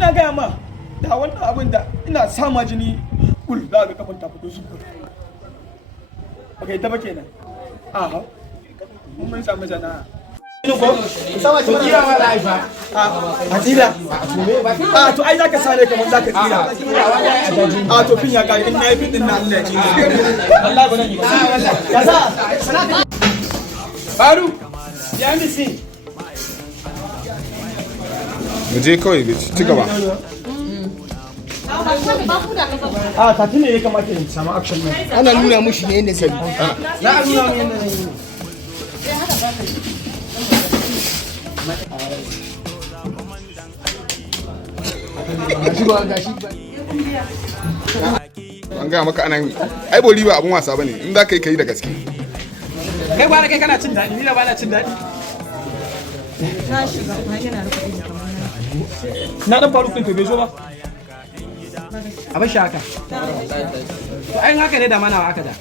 ina gaya ma da wannan abin da ina sama jini kul za ga kafan ta fito su okay ta ba kenan aha mun samu sana'a sama to kira ma laifa a tira a to ai zaka sare kamar zaka tira a to fin ya kai in nayi fin din na Allah ji wallahi ba nan ya sa faru ya misi mu je kawai ci gaba a tafi ne ya kamata in samu action nan ana nuna mushi ne yadda zai za a nuna mu yadda zai an gaya maka anan ai boli ba abun wasa bane in za ka yi kai da gaske kai ba kai kana cin daɗi ni da ba na cin daɗi na dan faru ɗin to bai zo ba a bashi haka to ai haka ne da manawa aka da